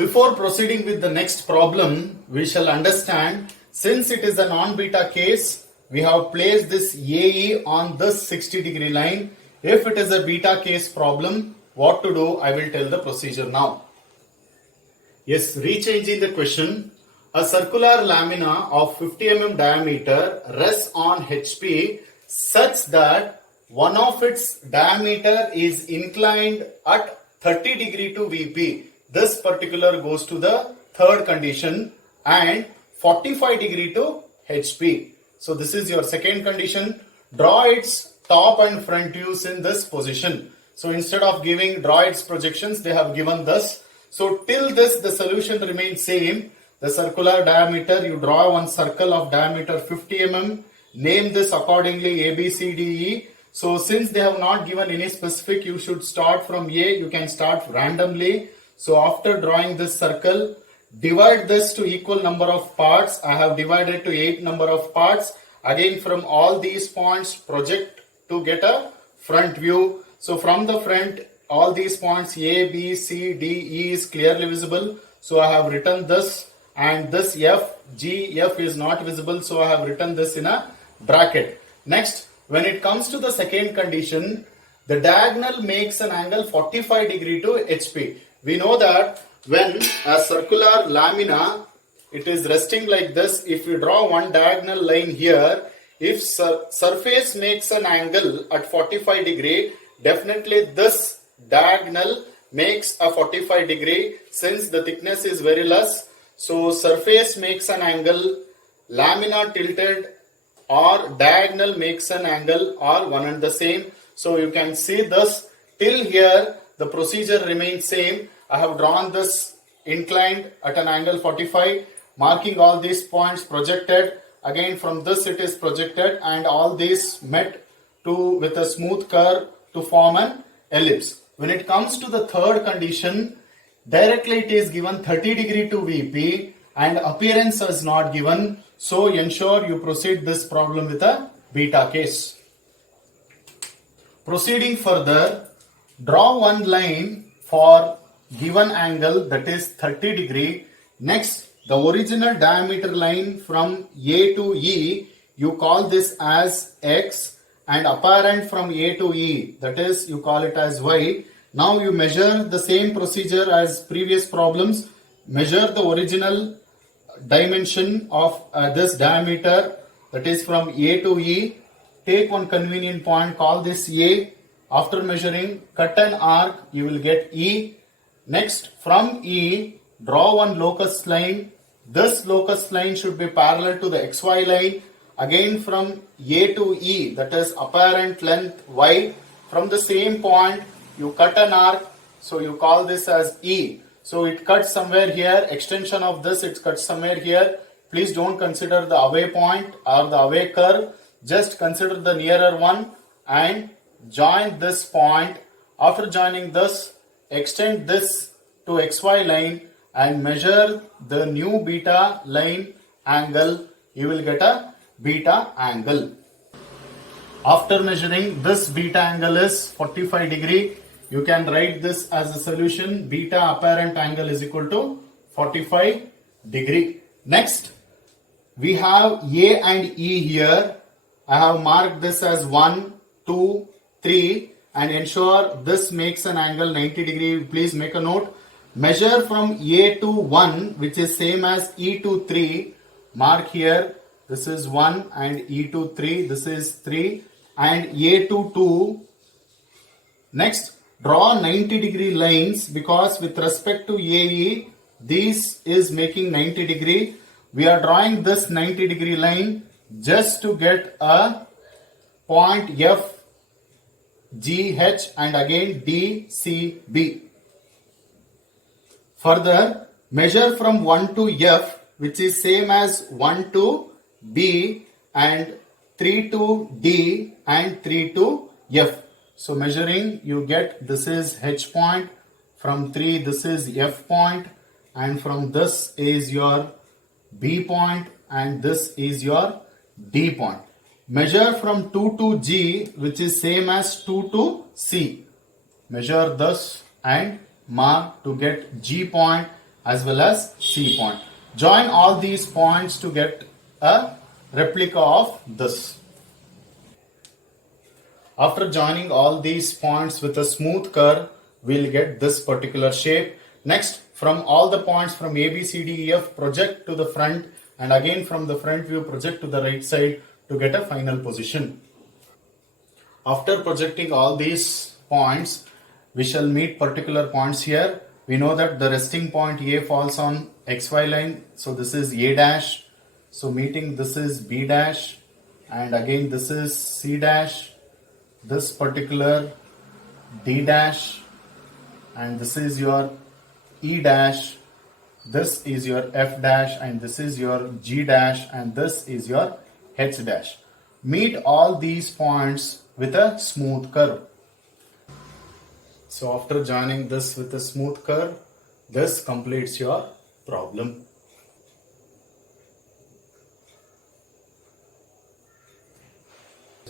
before proceeding with the next problem, we shall understand, since it is a non-beta case, we have placed this AE on this 60 degree line. If it is a beta case problem, what to do, I will tell the procedure now. Yes, rechanging the question. A circular lamina of 50 mm diameter rests on HP such that one of its diameter is inclined at 30 degree to VP. This particular goes to the third condition, and 45 degree to HP. So this is your second condition. Draw its top and front views in this position. So instead of giving draw its projections, they have given this. So till this the solution remains same. The circular diameter, you draw one circle of diameter 50 mm, name this accordingly A, B, C, D, E. So since they have not given any specific, you should start from A, you can start randomly. So after drawing this circle, divide this to equal number of parts. I have divided to 8 number of parts. Again, from all these points, project to get a front view. So from the front, all these points A, B, C, D, E is clearly visible. So I have written this, and this F, G, F is not visible. So I have written this in a bracket. Next, when it comes to the second condition, the diagonal makes an angle 45 degree to HP. We know that when a circular lamina, it is resting like this. If you draw one diagonal line here, if surface makes an angle at 45 degree, definitely this diagonal makes a 45 degree since the thickness is very less. So surface makes an angle, lamina tilted or diagonal makes an angle are one and the same. So you can see this till here the procedure remains same. I have drawn this inclined at an angle 45, marking all these points projected. Again from this it is projected, and all these met to with a smooth curve to form an ellipse. When it comes to the third condition, directly it is given 30 degree to VP and appearance is not given. So ensure you proceed this problem with a beta case. Proceeding further, draw one line for given angle, that is 30 degree. Next, the original diameter line from A to E, you call this as X, and apparent from A to E, that is you call it as Y. Now you measure the same procedure as previous problems. Measure the original dimension of this diameter, that is from A to E. Take one convenient point, call this A. After measuring, cut an arc, you will get E. Next, from E, draw one locus line. This locus line should be parallel to the XY line. Again from A to E, that is apparent length Y. From the same point, you cut an arc, so you call this as E. So it cuts somewhere here, extension of this, it cuts somewhere here. Please don't consider the away point or the away curve. Just consider the nearer one and join this point. After joining this, extend this to XY line and measure the new beta line angle. You will get a beta angle. After measuring, this beta angle is 45 degree. You can write this as a solution. Beta apparent angle is equal to 45 degree. Next, we have A and E here. I have marked this as 1, 2, 3 and ensure this makes an angle 90 degree. Please make a note. Measure from A to 1, which is same as E to 3. Mark here. This is 1 and E to 3. This is 3 and A to 2. Next, draw 90 degree lines, because with respect to AE, this is making 90 degree. We are drawing this 90 degree line just to get a point F, G, H and again D, C, B. Further, measure from 1 to F, which is same as 1 to B and 3 to D and 3 to F. So measuring, you get this is H point, from 3 this is F point, and from this is your B point and this is your D point. Measure from 2 to G, which is same as 2 to C. Measure this and mark to get G point, as well as C point. Join all these points to get a replica of this. After joining all these points with a smooth curve, we'll get this particular shape. Next, from all the points from A, B, C, D, E, F, project to the front, and again from the front view, project to the right side to get a final position. After projecting all these points, we shall meet particular points here. We know that the resting point A falls on XY line. So this is A dash. So meeting this is B dash. And again this is C dash. This particular D dash. And this is your E dash. This is your F dash. And this is your G dash. And this is your H dash. Meet all these points with a smooth curve. So after joining this with a smooth curve, this completes your problem.